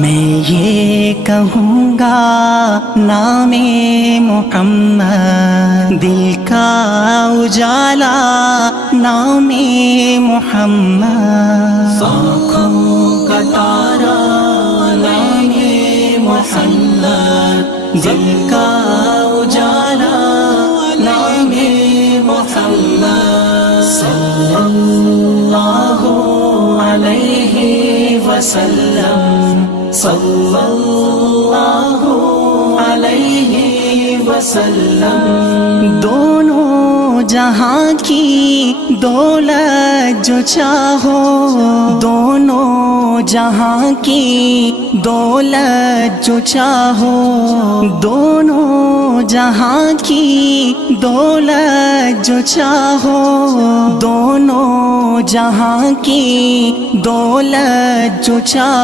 मैं ये कहूँगा नामे मोहम्मद, दिल का उजाला नामे मोहम्मद, आँखों का तारा नामे मोहम्मद, दिल का उजाला नामे मोहम्मद, सल्लल्लाहु अलैहि वसल्लम, सल्लल्लाहु अलैहि वसल्लम। दोनों जहां की दौलत जो चाहो, दोनों जहां की दौलत जो चाहो, दोनों जहां की दौलत जो चाहो, दोनों जहां की दौलत जो चाहो।